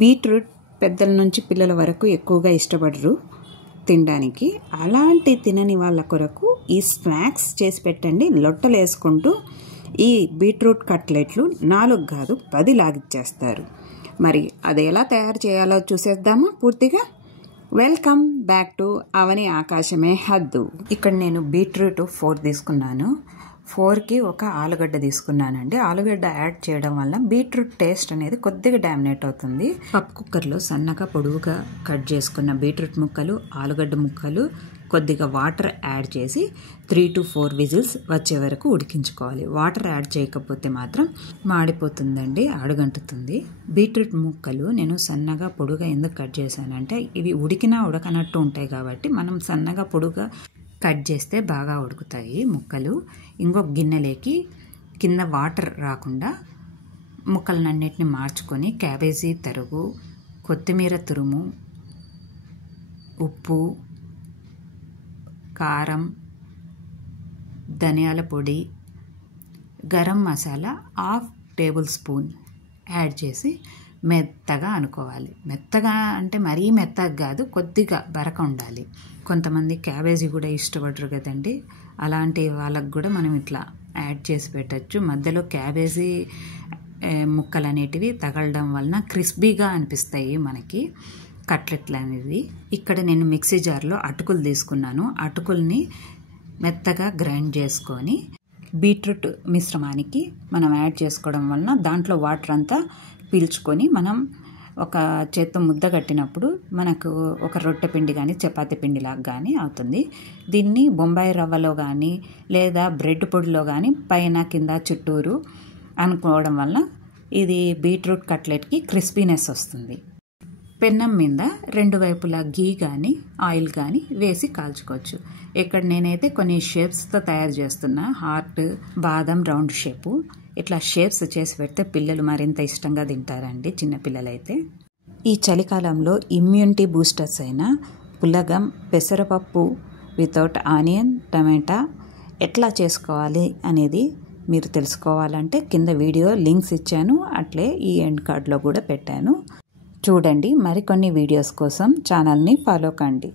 Beetroot పెద్దల నుంచి పిల్లల వరకు ఎక్కువగా ఇష్టపడరు తినడానికి. అలాంటి తినని వాళ్ళ కొరకు ఈ స్నాక్స్ చేసి పెట్టండి. లొట్టలు వేసుకుంటూ ఈ బీట్రూట్ కట్లెట్లు 4 కాదు 10 లాగిచ్చేస్తారు. మరి అది ఎలా తయారు చేయాలో చూసేద్దామా పూర్తిగా. వెల్కమ్ బ్యాక్ టు అవని ఆకాశమే హద్దు. ఇక్కడ నేను బీట్రూట్ 4 తీసుకున్నాను. 4కి ఒక ఆలుగడ్డ తీసుకున్నానండి. ఆలుగడ్డ యాడ్ చేయడం వల్ల బీట్రూట్ టేస్ట్ అనేది కొద్దిగా డామినేట్ అవుతుంది. పప్పు కుక్కర్లో సన్నగా పొడువుగా కట్ చేసుకున్న బీట్రూట్ ముక్కలు, ఆలుగడ్డ ముక్కలు, కొద్దిగా వాటర్ యాడ్ చేసి 3 to 4 విజిల్స్ వచ్చే వరకు ఉడికించుకోవాలి. వాటర్ యాడ్ చేయకపోతే మాత్రం మాడిపోతుందండి, అడుగంటుతుంది. బీట్రూట్ ముక్కలు నేను సన్నగా పొడుగా ఎందుకు కట్ చేశానంటే ఇవి ఉడికినా ఉడకనట్టు ఉంటాయి కాబట్టి మనం సన్నగా పొడుగా కట్ చేస్తే బాగా ఉడుకుతాయి ముక్కలు. ఇంకొక గిన్నెలోకి కింద వాటర్ రాకుండా ముక్కలన్నిటిని మార్చుకొని క్యాబేజీ తరుగు, కొత్తిమీర తురుము, ఉప్పు, కారం, ధనియాల పొడి, garam masala 1/2 table spoon add చేసి మెత్తగా అనుకోవాలి. మెత్తగా అంటే మరీ మెత్తగా కాదు, కొద్దిగా బరక ఉండాలి. కొంతమంది క్యాబేజీ కూడా ఇష్టపడరు కదండి, అలాంటి వాళ్ళకు కూడా మనం ఇట్లా యాడ్ చేసి పెట్టచ్చు. మధ్యలో క్యాబేజీ ముక్కలు అనేటివి తగలడం వలన క్రిస్పీగా అనిపిస్తాయి మనకి కట్లెట్లు అనేవి. ఇక్కడ నేను మిక్సీ జార్లో అటుకులు తీసుకున్నాను. అటుకుల్ని మెత్తగా గ్రైండ్ చేసుకొని బీట్రూట్ మిశ్రమానికి మనం యాడ్ చేసుకోవడం వలన దాంట్లో వాటర్ అంతా పీల్చుకొని మనం ఒక చేత్తో ముద్ద కట్టినప్పుడు మనకు ఒక రొట్టె పిండి కానీ చపాతీ పిండిలాగా కానీ అవుతుంది. దీన్ని బొంబాయి రవ్వలో కానీ లేదా బ్రెడ్ పొడిలో కానీ పైన కింద చుట్టూరు అనుకోవడం వల్ల ఇది బీట్రూట్ కట్లెట్కి క్రిస్పీనెస్ వస్తుంది. పెన్నం మీద 2 వైపులా గీ కానీ ఆయిల్ కానీ వేసి కాల్చుకోవచ్చు. ఇక్కడ నేనైతే కొన్ని షేప్స్తో తయారు చేస్తున్నా. హార్ట్, బాదం, రౌండ్ షేపు, ఇట్లా షేప్స్ చేసి పెడితే పిల్లలు మరింత ఇష్టంగా తింటారండి, చిన్నపిల్లలైతే. ఈ చలికాలంలో ఇమ్యూనిటీ బూస్టర్స్ అయిన పులగం, పెసరపప్పు వితౌట్ ఆనియన్, టమాటా ఎట్లా చేసుకోవాలి అనేది మీరు తెలుసుకోవాలంటే కింద వీడియో లింక్స్ ఇచ్చాను, అట్లే ఈ ఎండ్ కార్డ్లో కూడా పెట్టాను. చూడండి. మరికొన్ని వీడియోస్ కోసం ఛానల్ని ఫాలో కండి.